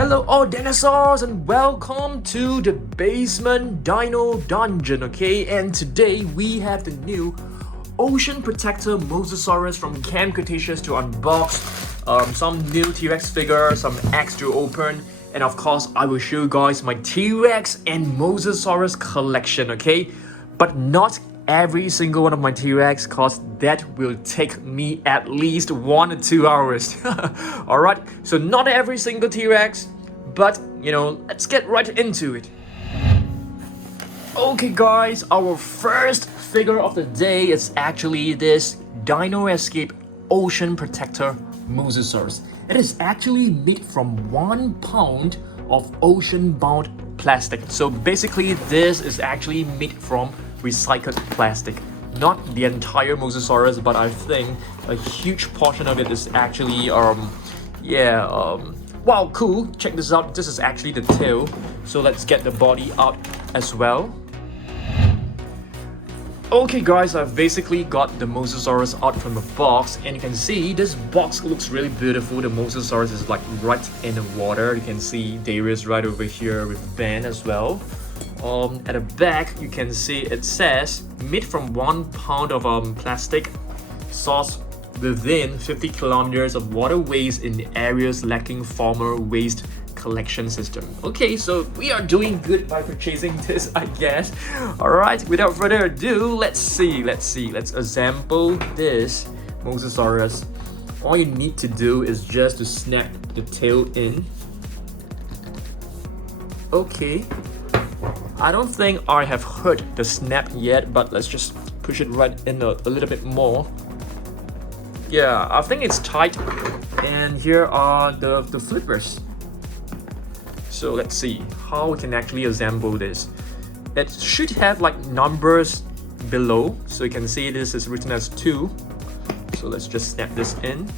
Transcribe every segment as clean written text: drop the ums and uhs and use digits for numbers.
Hello all dinosaurs and welcome to the basement dino dungeon, okay? And today we have the new Ocean Protector Mosasaurus from Camp Cretaceous to unbox, some new T-Rex figure, some eggs to open, and of course I will show you guys my T-Rex and Mosasaurus collection, okay? But not every single one of my T-Rex, cause that will take me at least 1 or 2 hours. Alright, so not every single T-Rex, but you know, let's get right into it. Okay guys, our first figure of the day is actually this Dino Escape Ocean Protector Mosasaurus. It is actually made from 1 pound of ocean-bound plastic. So basically this is actually made from recycled plastic. Not the entire Mosasaurus, but I think a huge portion of it is actually wow, cool. Check this out. This is actually the tail. So let's get the body out as well. Okay guys, I've basically got the Mosasaurus out from the box, and you can see this box looks really beautiful. The Mosasaurus is like right in the water. You can see Darius right over here with Ben as well. At the back, you can see it says made from 1 pound of plastic, sourced within 50 kilometers of waterways in areas lacking former waste collection system. Okay, so we are doing good by purchasing this, I guess. Alright, without further ado, let's assemble this Mosasaurus. All you need to do is just to snap the tail in. Okay. I don't think I have heard the snap yet, but let's just push it right in a little bit more. Yeah, I think it's tight. And here are the flippers. So let's see how we can actually assemble this. It should have like numbers below. So you can see this is written as 2. So let's just snap this in.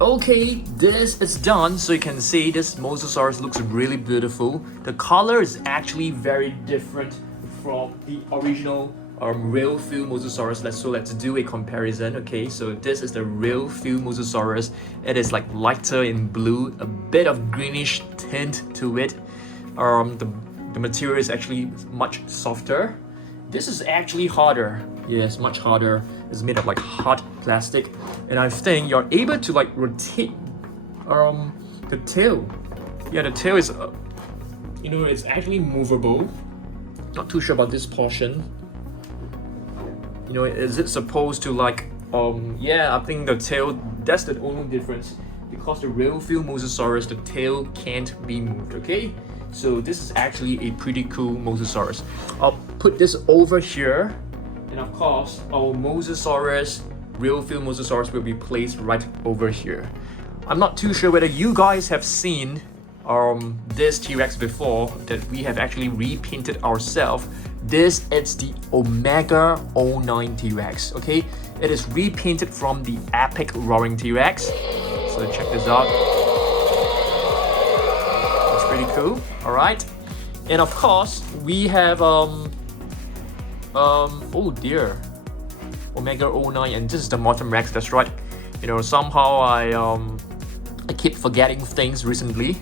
Okay, this is done. So you can see this Mosasaurus looks really beautiful. The color is actually very different from the original real feel Mosasaurus. Let's do a comparison. Okay, so this is the real feel Mosasaurus. It is like lighter in blue, a bit of greenish tint to it. The material is actually much softer. This is actually harder. Yes, much harder. It's made of like hard plastic, and I think you're able to like rotate the tail. Yeah, the tail is you know, it's actually movable. Not too sure about this portion. You know, is it supposed to like yeah, I think the tail, that's the only difference, because the real feel Mosasaurus, the tail can't be moved. Okay, so this is actually a pretty cool Mosasaurus. I'll put this over here, and of course our Mosasaurus, real feel Mosasaurus, will be placed right over here. I'm not too sure whether you guys have seen this T-Rex before that we have actually repainted ourselves. This is the Omega09 T-Rex. Okay, it is repainted from the epic roaring T-Rex. So check this out. It's pretty cool. All right, and of course we have oh dear, Omega09, and this is the Mortem Rex. That's right. You know, somehow I keep forgetting things recently.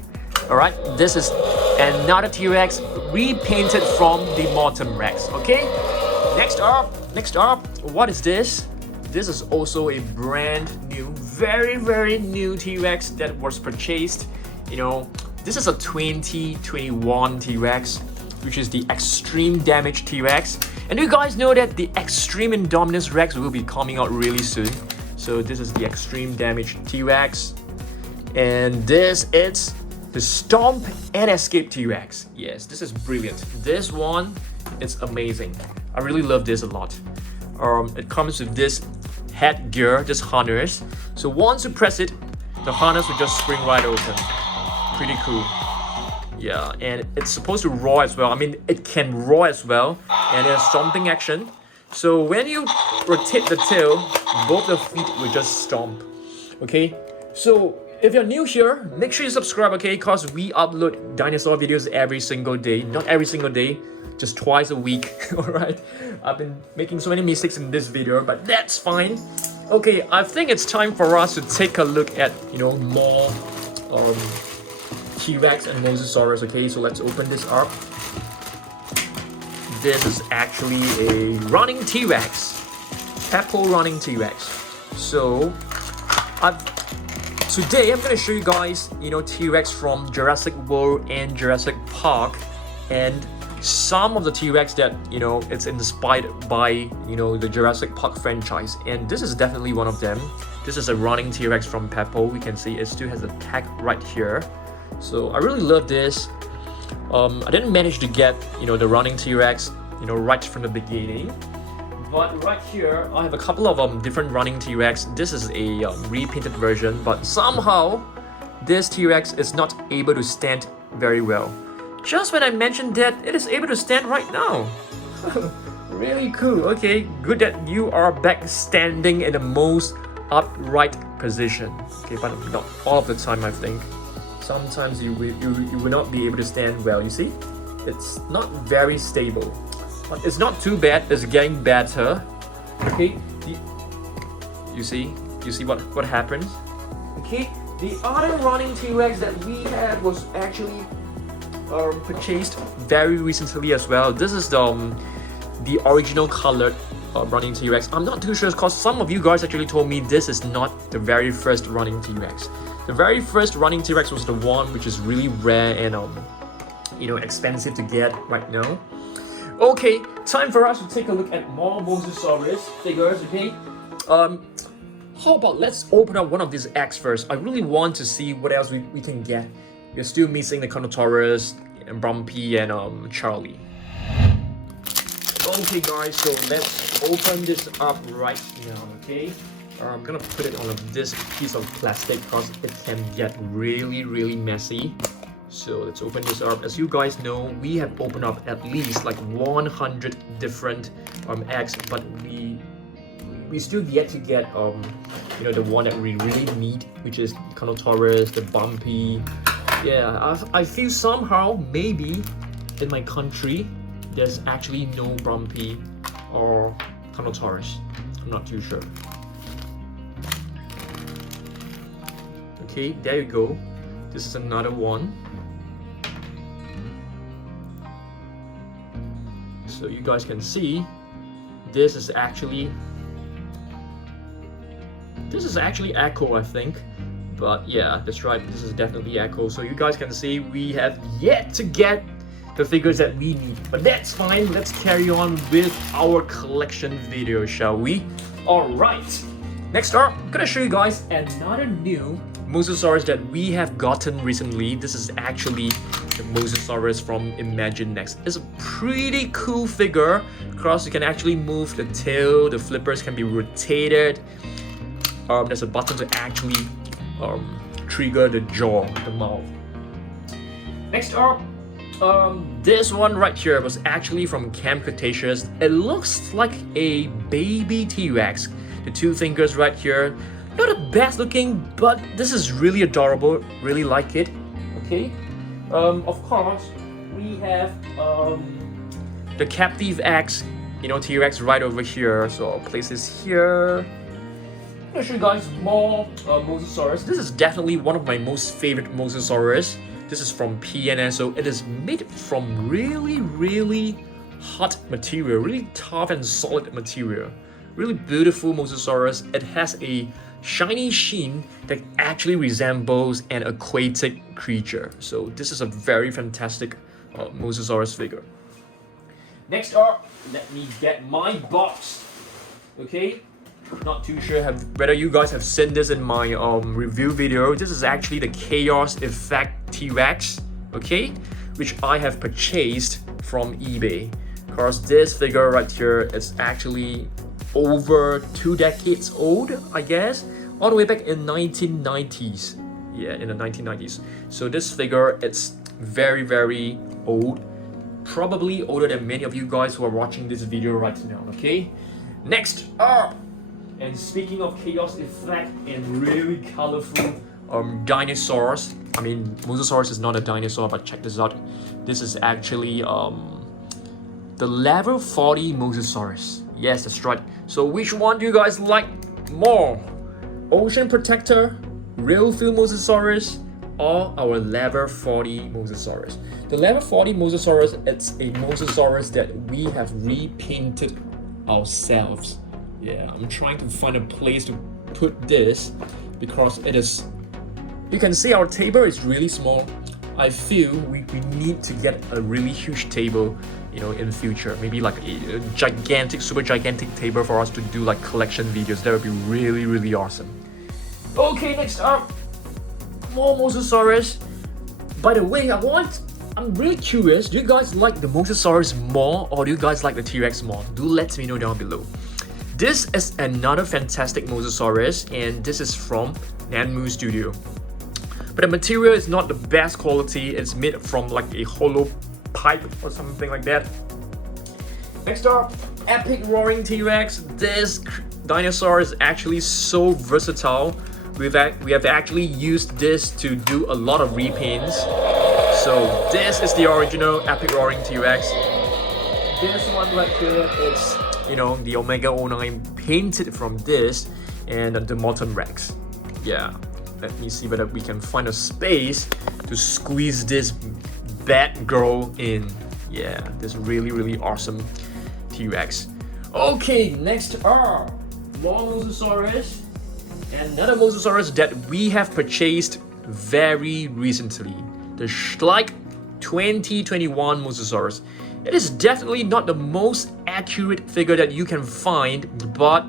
All right, this is another T-Rex repainted from the Mortem Rex. Okay, next up, what is this? This is also a brand new, very new T-Rex that was purchased. You know, this is a 2021 T-Rex, which is the Extreme Damage T-Rex. And you guys know that the Extreme Indominus Rex will be coming out really soon. So this is the Extreme Damage T-Rex. And this is the Stomp N Escape T-Rex. Yes, this is brilliant. This one is amazing. I really love this a lot. It comes with this headgear, this harness. So once you press it, the harness will just spring right open. Pretty cool. Yeah, and it's supposed to roar as well. I mean, it can roar as well, and there's stomping action. So when you rotate the tail, both the feet will just stomp. Okay, so if you're new here, make sure you subscribe, okay? Because we upload dinosaur videos every single day. Not every single day, just twice a week. Alright, I've been making so many mistakes in this video, but that's fine. Okay, I think it's time for us to take a look at, more T-Rex and Mosasaurus. Okay, so let's open this up. This is actually a running T-Rex. Peppo running T-Rex. So, today I'm gonna show you guys, T-Rex from Jurassic World and Jurassic Park, and some of the T-Rex that, it's inspired by, the Jurassic Park franchise, and this is definitely one of them. This is a running T-Rex from Peppo. We can see it still has a tag right here. So I really love this. I didn't manage to get, the running T-Rex, right from the beginning. But right here, I have a couple of different running T-Rex. This is a repainted version, but somehow this T-Rex is not able to stand very well. Just when I mentioned that, it is able to stand right now. Really cool. Okay, good that you are back standing in the most upright position. Okay, but not all of the time, I think. Sometimes you will not be able to stand well, you see? It's not very stable. But it's not too bad, it's getting better. Okay, you see what happens? Okay, the other running T-Rex that we had was actually purchased very recently as well. This is the original colored running T-Rex. I'm not too sure because some of you guys actually told me this is not the very first running T-Rex. The very first running T-Rex was the one which is really rare and expensive to get right now. Okay, time for us to take a look at more Mosasaurus figures, okay? How about let's open up one of these eggs first. I really want to see what else we can get. We're still missing the Giganotosaurus, and Bumpy, and Charlie. Okay guys, so let's open this up right now, okay? I'm gonna put it on this piece of plastic because it can get really messy. So let's open this up. As you guys know, we have opened up at least like 100 different eggs, but we still yet to get the one that we really need, which is Giganotosaurus, the Bumpy. Yeah, I feel somehow maybe in my country there's actually no Bumpy or Giganotosaurus. I'm not too sure. Okay, there you go. This is another one. So you guys can see, this is actually Echo, I think. But yeah, that's right, this is definitely Echo. So you guys can see we have yet to get the figures that we need. But that's fine, let's carry on with our collection video, shall we? Alright, next up, I'm gonna show you guys another new Mosasaurus that we have gotten recently. This is actually the Mosasaurus from Imaginext. It's a pretty cool figure because you can actually move the tail, the flippers can be rotated. There's a button to actually trigger the jaw, the mouth. Next up, this one right here was actually from Camp Cretaceous. It looks like a baby T-Rex. The two fingers right here, not the best looking, but this is really adorable. Really like it. Okay. Of course, we have the Captive X, T-Rex right over here. So I'll place this here. I'm gonna show you guys more Mosasaurus. This is definitely one of my most favorite Mosasaurus. This is from PNSO. It is made from really hot material, really tough and solid material. Really beautiful Mosasaurus. It has a shiny sheen that actually resembles an aquatic creature. So this is a very fantastic Mosasaurus figure. Next up, let me get my box. Okay, not too sure whether you guys have seen this in my review video. This is actually the Chaos Effect T-Rex, okay, which I have purchased from eBay. Because this figure right here is actually over 2 decades old, I guess, all the way back in 1990s. Yeah, in the 1990s. So this figure, it's very old, probably older than many of you guys who are watching this video right now. Okay, next up, and speaking of Chaos Effect and really colorful dinosaurs, I mean Mosasaurus is not a dinosaur, but check this out. This is actually the level 40 Mosasaurus. Yes, that's right. So which one do you guys like more Ocean Protector, Real Feel Mosasaurus, or our Level 40 Mosasaurus. The Level 40 Mosasaurus, it's a Mosasaurus that we have repainted ourselves. Yeah, I'm trying to find a place to put this because it is, you can see our table is really small. I feel we need to get a really huge table, you know, in future. Maybe like a gigantic, super gigantic table for us to do like collection videos. That would be really, really awesome. Okay, next up, more Mosasaurus. By the way, I'm really curious, do you guys like the Mosasaurus more or do you guys like the T-Rex more? Do let me know down below. This is another fantastic Mosasaurus and this is from Nanmu Studio. But the material is not the best quality. It's made from like a hollow pipe or something like that. Next up, Epic Roaring T-Rex. This dinosaur is actually so versatile. We have actually used this to do a lot of repaints. So this is the original Epic Roaring T-Rex. This one right here, it's, you know, the Omega09 painted from this and the Molten Rex. Yeah. Let me see whether we can find a space to squeeze this bad girl in. Yeah, this really, really awesome T-Rex. Okay, next up, more Mosasaurus. Another Mosasaurus that we have purchased very recently. The Schleich 2021 Mosasaurus. It is definitely not the most accurate figure that you can find, but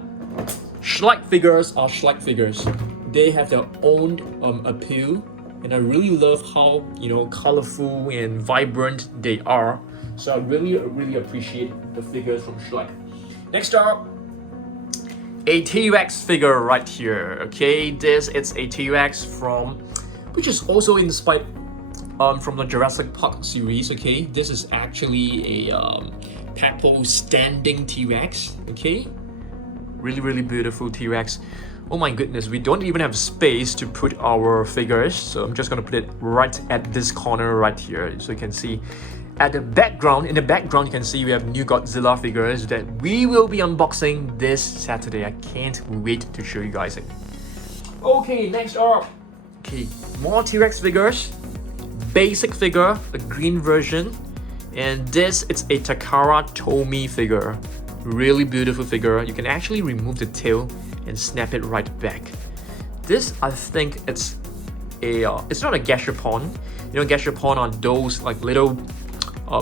Schleich figures are Schleich figures. They have their own appeal, and I really love how, you know, colorful and vibrant they are. So I really appreciate the figures from Schleich. Next up, a T-Rex figure right here. Okay, this is a T-Rex from, which is also inspired from the Jurassic Park series. Okay, this is actually a Peppo standing T-Rex. Okay, really beautiful T-Rex. Oh my goodness, we don't even have space to put our figures, so I'm just gonna put it right at this corner right here, so you can see at the background. In the background, you can see we have new Godzilla figures that we will be unboxing this Saturday. I can't wait to show you guys it. Okay, next up, okay, more T-Rex figures. Basic figure, the green version, and this it's a Takara Tomy figure. Really beautiful figure. You can actually remove the tail and snap it right back. This, I think it's not a gashapon. You know, gashapon are those like little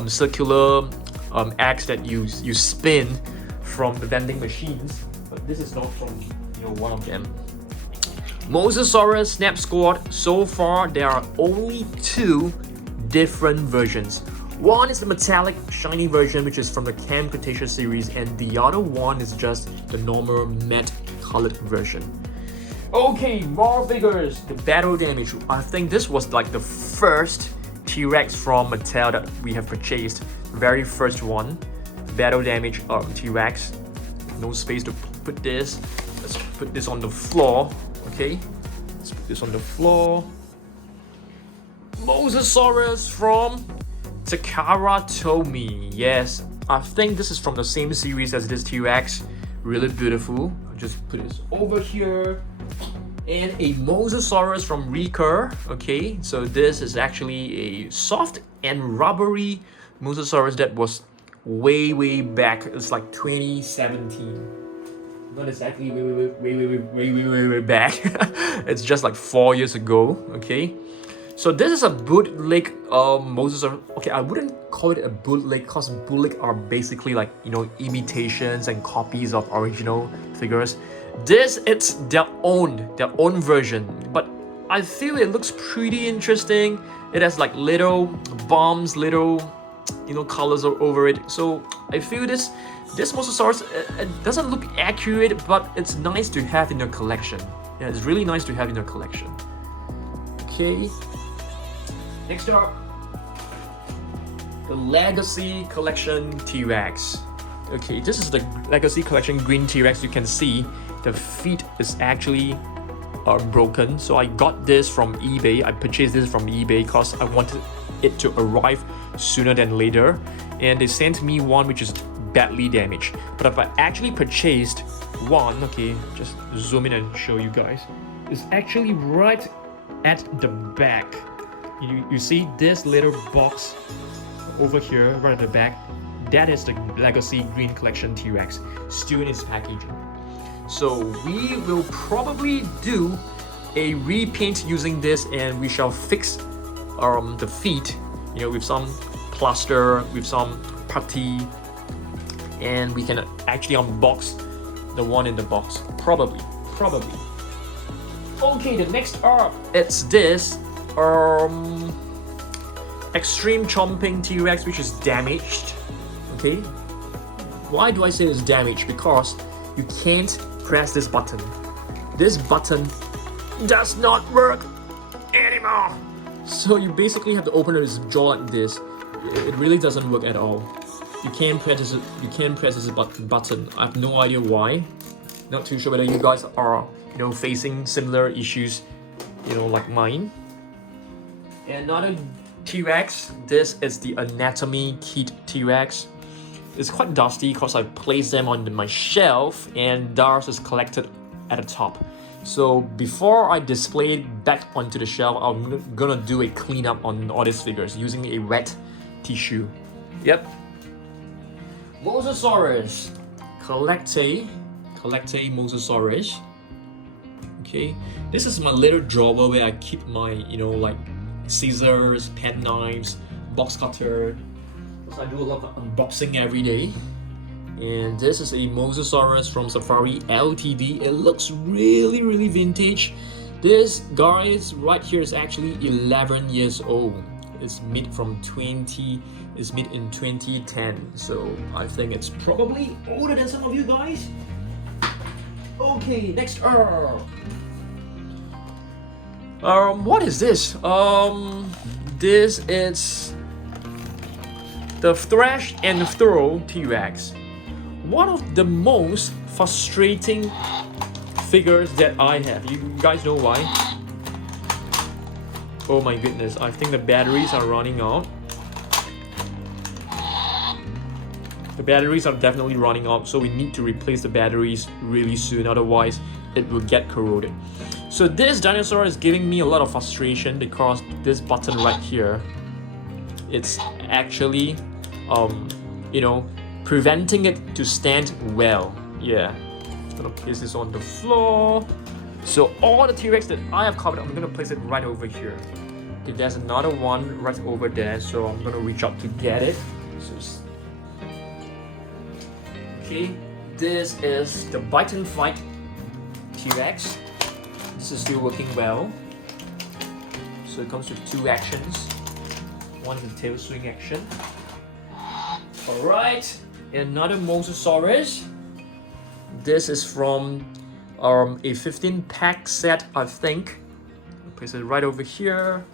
circular eggs that you spin from the vending machines. But this is not from, you know, one of them. Mosasaurus Snap Squad. So far, there are only two different versions. One is the metallic shiny version, which is from the Camp Cretaceous series, and the other one is just the normal matte colored version. Okay, more figures. The battle damage. I think this was like the first T-Rex from Mattel that we have purchased. Very first one. Battle damage T-Rex. No space to put this. Let's put this on the floor. Okay, let's put this on the floor. Mosasaurus from Takara Tomy. Yes, I think this is from the same series as this T-Rex. Really beautiful. I'll just put this over here. And a Mosasaurus from Recur. Okay, so this is actually a soft and rubbery Mosasaurus that was way back. It's like 2017. Not exactly way back. It's just like 4 years ago. Okay, so this is a bootleg Mosasaurus. Okay, I wouldn't call it a bootleg because bootleg are basically like, you know, imitations and copies of original figures. This, it's their own version, but I feel it looks pretty interesting. It has like little bombs, little, you know, colors over it. So I feel this Mosasaurus, it doesn't look accurate, but it's nice to have in your collection. Yeah, it's really nice to have in your collection. Okay. Next up, the Legacy Collection T-Rex. Okay, this is the Legacy Collection Green T-Rex. You can see the feet is actually broken. So I got this from eBay. I purchased this from eBay because I wanted it to arrive sooner than later. And they sent me one which is badly damaged. But if I actually purchased one, okay, just zoom in and show you guys. It's actually right at the back. You see this little box over here, right at the back. That is the Legacy Green Collection T-Rex, still in its packaging. So we will probably do a repaint using this, and we shall fix the feet, with some plaster, with some putty, and we can actually unbox the one in the box. Probably. Okay, the next up, it's this Extreme Chomping T-Rex, which is damaged. Okay, why do I say it's damaged? Because you can't press this button. This button does not work anymore. So you basically have to open his jaw like this. It really doesn't work at all. You can't press this. You can't press this button. I have no idea why. Not too sure whether you guys are facing similar issues, like mine. Another T-Rex. This is the Anatomy Kit T-Rex. It's quite dusty because I placed them on my shelf and dust is collected at the top. So before I display it back onto the shelf, I'm gonna do a cleanup on all these figures using a wet tissue. Yep. Mosasaurus. Collecte Mosasaurus. Okay, this is my little drawer where I keep my, like scissors, pen knives, box cutter. So I do a lot of unboxing every day. And this is a Mosasaurus from Safari Ltd. It looks really vintage. This guy right here is actually 11 years old. It's made in 2010. So I think it's probably older than some of you guys. Okay, next what is this? This is the Thrash and Throw T-Rex. One of the most frustrating figures that I have. You guys know why? Oh my goodness, I think the batteries are running out. The batteries are definitely running out, so we need to replace the batteries really soon, otherwise it will get corroded. So this dinosaur is giving me a lot of frustration because this button right here, it's actually preventing it to stand well. Yeah, I'm gonna place this on the floor. So all the T-Rex that I have covered, I'm gonna place it right over here. Okay, there's another one right over there, so I'm gonna reach up to get it. Okay, this is the Bite and Fight T-Rex. This is still working well. So it comes with two actions. One is the tail swing action. Alright, another Mosasaurus. This is from a 15-pack set, I think. I'll place it right over here.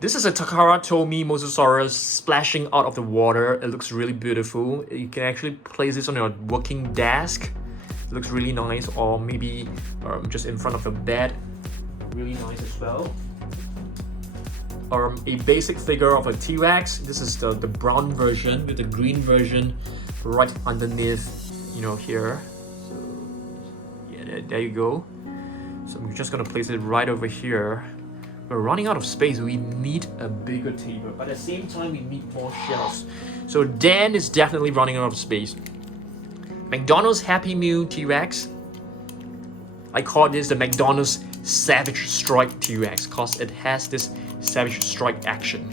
This is a Takara Tomy Mosasaurus splashing out of the water. It looks really beautiful. You can actually place this on your working desk. It looks really nice, or maybe just in front of your bed. Really nice as well. A basic figure of a T-Rex. This is the brown version with the green version right underneath, here. So yeah, there you go. So I'm just gonna place it right over here. We're running out of space. We need a bigger table, but at the same time we need more shelves. So Dan is definitely running out of space. McDonald's Happy Meal T-Rex. I call this the McDonald's Savage Strike T-Rex because it has this Savage Strike action.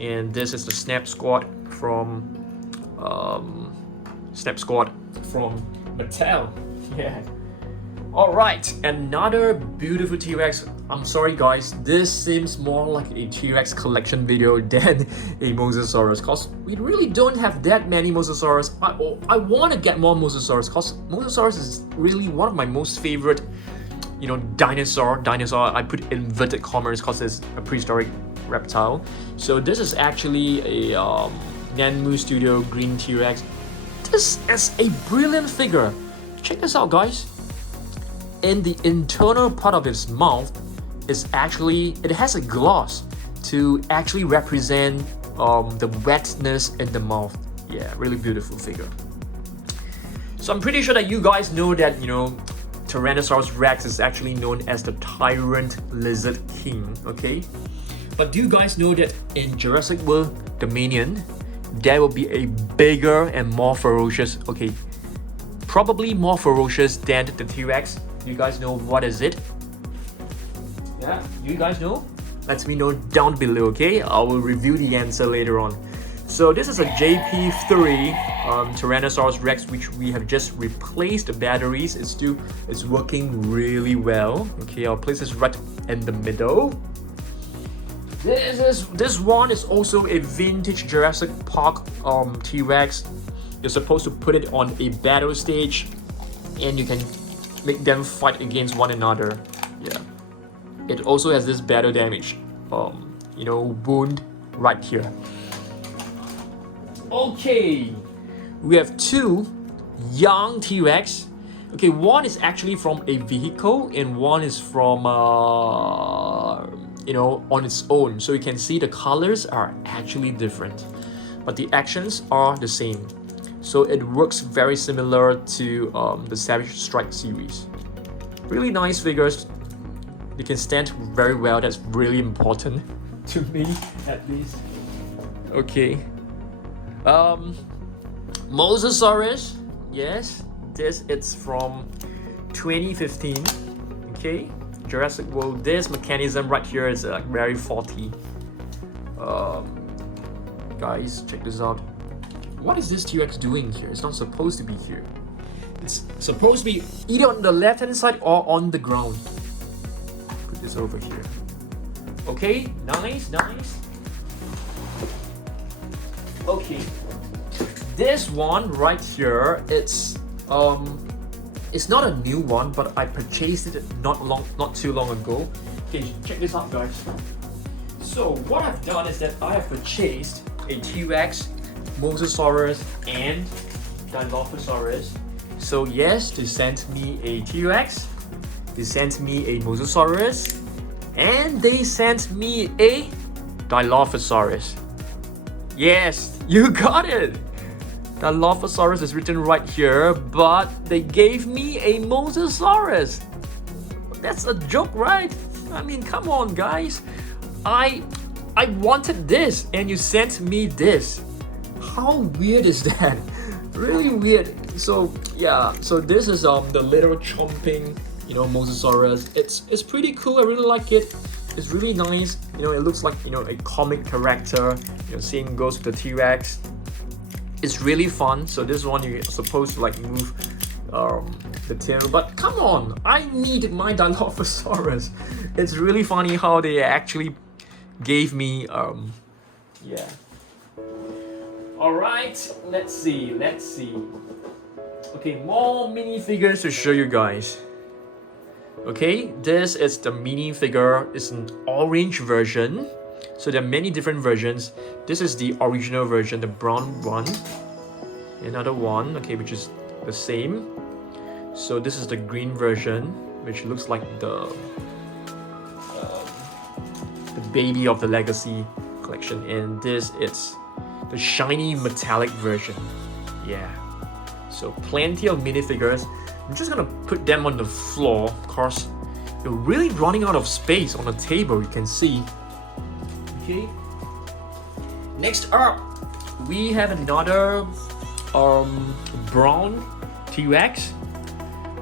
And this is the Snap Squad from Mattel. Yeah. Alright, another beautiful T-Rex. I'm sorry guys, this seems more like a T-Rex collection video than a Mosasaurus because we really don't have that many Mosasaurus. I want to get more Mosasaurus because Mosasaurus is really one of my most favorite dinosaur. I put inverted commas because it's a prehistoric reptile. So this is actually a Nanmu Studio Green T-Rex. This is a brilliant figure. Check this out guys. In the internal part of its mouth, it has a gloss to actually represent the wetness in the mouth. Yeah, really beautiful figure. So I'm pretty sure that you guys know that, you know, Tyrannosaurus Rex is actually known as the Tyrant Lizard King, okay? But do you guys know that in Jurassic World Dominion, there will be a bigger and more ferocious, okay, probably more ferocious than the T-Rex. You guys know what is it? Yeah, you guys know? Let me know down below, okay? I will review the answer later on. So this is a JP3 Tyrannosaurus Rex, which we have just replaced the batteries. It's working really well. Okay, I'll place this right in the middle. This one is also a vintage Jurassic Park T-Rex. You're supposed to put it on a battle stage, and you can make them fight against one another. Yeah. It also has this battle damage, you know, wound right here. Okay, we have two young T-Rex. Okay, one is actually from a vehicle and one is from, you know, on its own. So you can see the colors are actually different, but the actions are the same. So it works very similar to the Savage Strike series. Really nice figures. They can stand very well. That's really important to me, at least. Okay. Mosasaurus. Yes, this it's from 2015. Okay. Jurassic World. This mechanism right here is very faulty. Guys, check this out. What is this T-Rex doing here? It's not supposed to be here. It's supposed to be either on the left-hand side or on the ground. Put this over here. Okay, nice. Okay, this one right here, it's not a new one, but I purchased it not too long ago. Okay, check this out, guys. So what I've done is that I have purchased a T-Rex, Mosasaurus, and Dilophosaurus. So yes, they sent me a T-Rex, they sent me a Mosasaurus, and they sent me a Dilophosaurus. Yes, you got it! Dilophosaurus is written right here, but they gave me a Mosasaurus. That's a joke, right? I mean, come on, guys. I wanted this, and you sent me this. How weird is that? Really weird. So yeah, so this is the little Chomping, you know, Mosasaurus. It's pretty cool. I really like it. It's really nice. You know, it looks like, you know, a comic character. You know, same goes with the T-Rex. It's really fun. So this one you're supposed to like move the tail, but come on, I need my Dilophosaurus. It's really funny how they actually gave me yeah. All right, let's see. Okay, more minifigures to show you guys. Okay, this is the minifigure. It's an orange version. So there are many different versions. This is the original version, the brown one. Another one, okay, which is the same. So this is the green version, which looks like the baby of the Legacy collection. And this is the shiny metallic version. Yeah. So plenty of minifigures. I'm just gonna put them on the floor. Of course, you're really running out of space on the table, you can see. Okay. Next up, we have another brown T-Rex.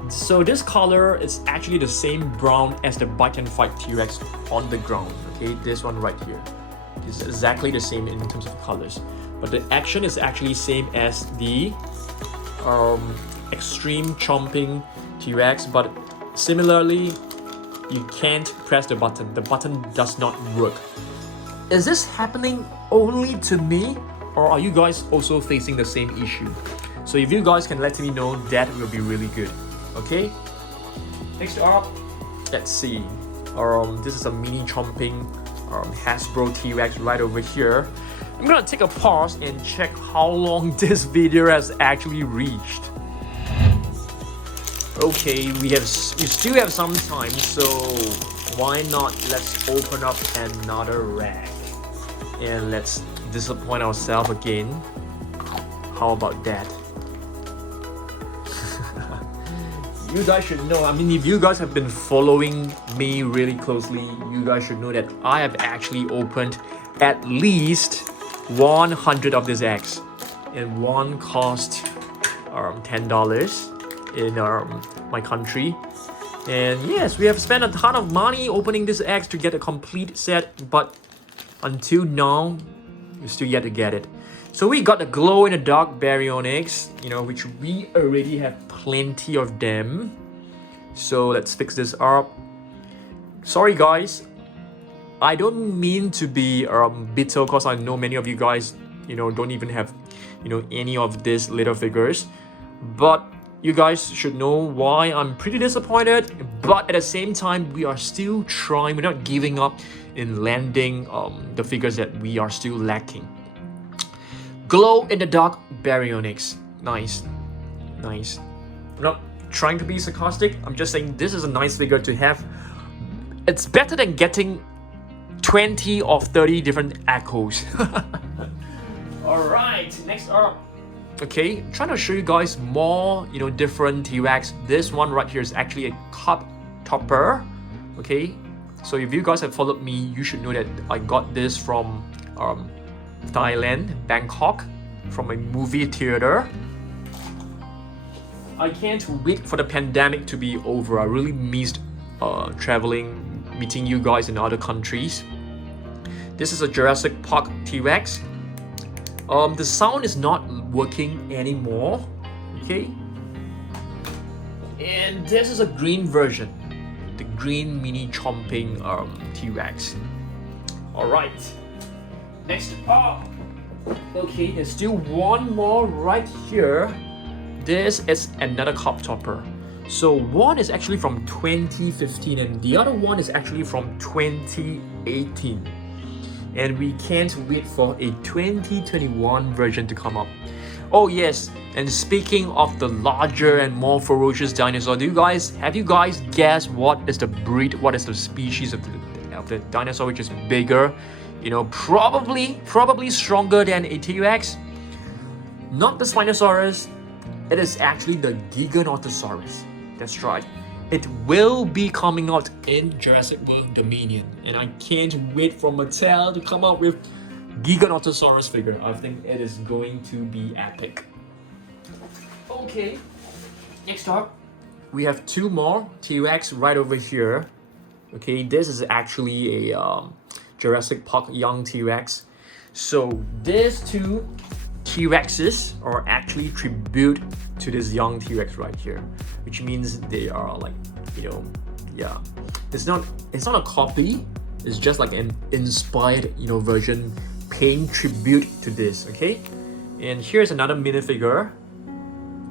So this color is actually the same brown as the Bite and Fight T-Rex on the ground. Okay, this one right here. It's exactly the same in terms of colors, but the action is actually same as the extreme Chomping T-Rex, but similarly, you can't press the button. The button does not work. Is this happening only to me, or are you guys also facing the same issue? So if you guys can let me know, that will be really good. Okay. Next up, let's see. This is a mini Chomping Hasbro T-Rex right over here. I'm gonna take a pause and check how long this video has actually reached. Okay, we still have some time, so why not let's open up another rack and let's disappoint ourselves again. How about that? You guys should know, I mean, if you guys have been following me really closely, you guys should know that I have actually opened at least 100 of these eggs, and one cost $10 in my country. And yes, we have spent a ton of money opening these eggs to get a complete set, but until now, we still yet to get it. So we got the glow-in-the-dark baryonyx, you know, which we already have plenty of them. So let's fix this up. Sorry guys, I don't mean to be bitter, because I know many of you guys, you know, don't even have, you know, any of these little figures. But you guys should know why I'm pretty disappointed. But at the same time, we are still trying. We're not giving up in landing the figures that we are still lacking. Glow-in-the-dark baryonyx. Nice. Nice. I'm not trying to be sarcastic. I'm just saying this is a nice figure to have. It's better than getting 20 or 30 different echoes. Alright, next up. Okay, I'm trying to show you guys more, you know, different T-Rex. This one right here is actually a cup topper. Okay, so if you guys have followed me, you should know that I got this from Thailand, Bangkok, from a movie theater. I can't wait for the pandemic to be over. I really missed traveling, meeting you guys in other countries. This is a Jurassic Park T-Rex. The sound is not working anymore. Okay. And this is a green version. The green mini Chomping T-Rex. Alright. Next up. Okay, there's still one more right here. This is another cup topper. So one is actually from 2015 and the other one is actually from 2018. And we can't wait for a 2021 version to come up. Oh yes, and speaking of the larger and more ferocious dinosaur, have you guys guessed what is the breed, what is the species of the dinosaur which is bigger? You know, probably stronger than a T-Rex? Not the Spinosaurus, it is actually the Giganotosaurus. That's right. It will be coming out in Jurassic World Dominion, and I can't wait for Mattel to come out with Giganotosaurus figure. I think it is going to be epic. Okay, next up, we have two more T-Rex right over here. Okay, this is actually a Jurassic Park young T-Rex. So these two T-Rexes are actually tribute to this young T-Rex right here, which means they are like, you know, yeah, it's not a copy, it's just like an inspired, you know, version paying tribute to this. Okay, and here's another minifigure.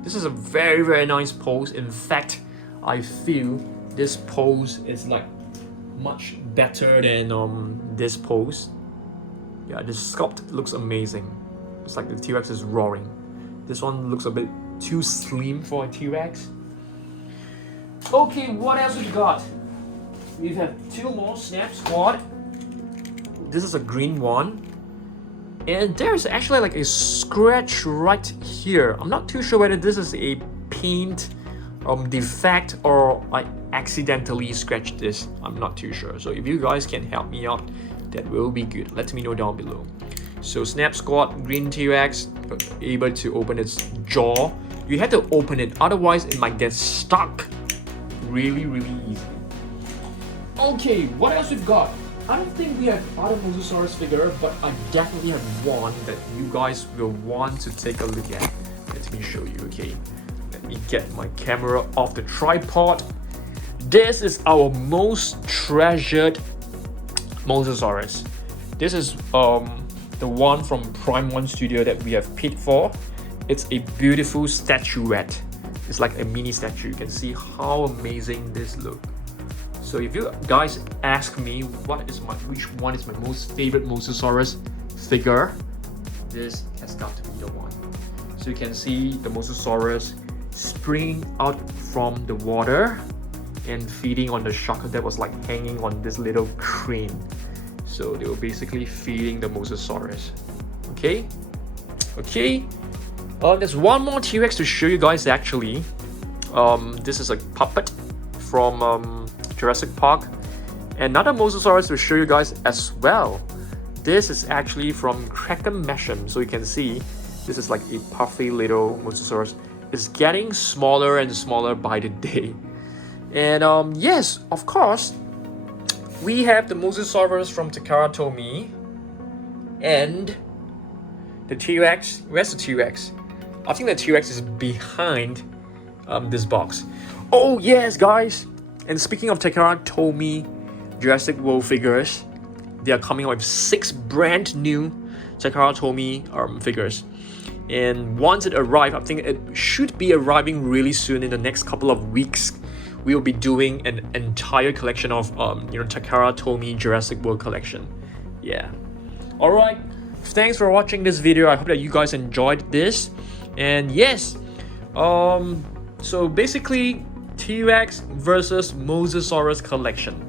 This is a very nice pose. In fact, I feel this pose is like much better than this pose. Yeah, this sculpt looks amazing. It's like the T-Rex is roaring. This one looks a bit too slim for a T-Rex. Okay, what else we got? We have two more Snap Squad. This is a green one. And there's actually like a scratch right here. I'm not too sure whether this is a paint defect or I accidentally scratched this. I'm not too sure. So if you guys can help me out, that will be good. Let me know down below. So Snap Squad, green T-Rex, able to open its jaw. You have to open it, otherwise it might get stuck really easily. Okay, what else we've got? I don't think we have other Mosasaurus figure, but I definitely have one that you guys will want to take a look at. Let me show you, okay? Let me get my camera off the tripod. This is our most treasured Mosasaurus. This is the one from Prime 1 Studio that we have paid for. It's a beautiful statuette. It's like a mini statue. You can see how amazing this looks. So if you guys ask me which one is my most favorite Mosasaurus figure, this has got to be the one. So you can see the Mosasaurus springing out from the water and feeding on the shark that was like hanging on this little crane. So they were basically feeding the Mosasaurus. Okay. There's one more T-Rex to show you guys actually. This is a puppet from Jurassic Park. Another Mosasaurus to show you guys as well. This is actually from Cretaceous. So you can see this is like a puffy little Mosasaurus. It's getting smaller and smaller by the day. And yes, of course, we have the Mosasaurus from Takara and the T-Rex. Where's the T-Rex? I think the T-Rex is behind this box. Oh yes, guys! And speaking of Takara Tomy Jurassic World figures, they are coming out with 6 brand new Takara Tomy figures. And once it arrives, I think it should be arriving really soon in the next couple of weeks. We will be doing an entire collection of Takara Tomy Jurassic World collection. Yeah. Alright. Thanks for watching this video. I hope that you guys enjoyed this. And yes, so basically T-Rex versus Mosasaurus collection.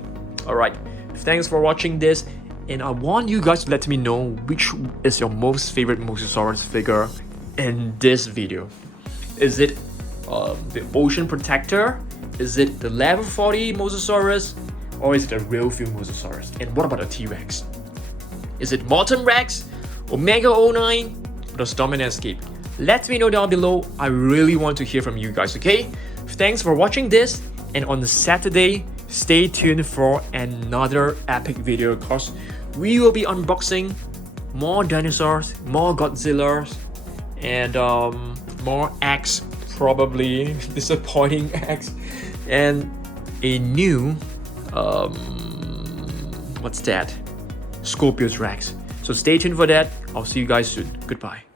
Alright, thanks for watching this, and I want you guys to let me know which is your most favorite Mosasaurus figure in this video. Is it the Ocean Protector? Is it the level 40 Mosasaurus? Or is it a real few Mosasaurus? And what about the T-Rex? Is it Molten Rex, Omega09, or the Stomp N Escape? Let me know down below. I really want to hear from you guys, okay? Thanks for watching this, and on Saturday, stay tuned for another epic video because we will be unboxing more dinosaurs, more Godzillas, and more eggs, probably disappointing eggs, and a new what's that? Scorpius Rex. So stay tuned for that. I'll see you guys soon. Goodbye.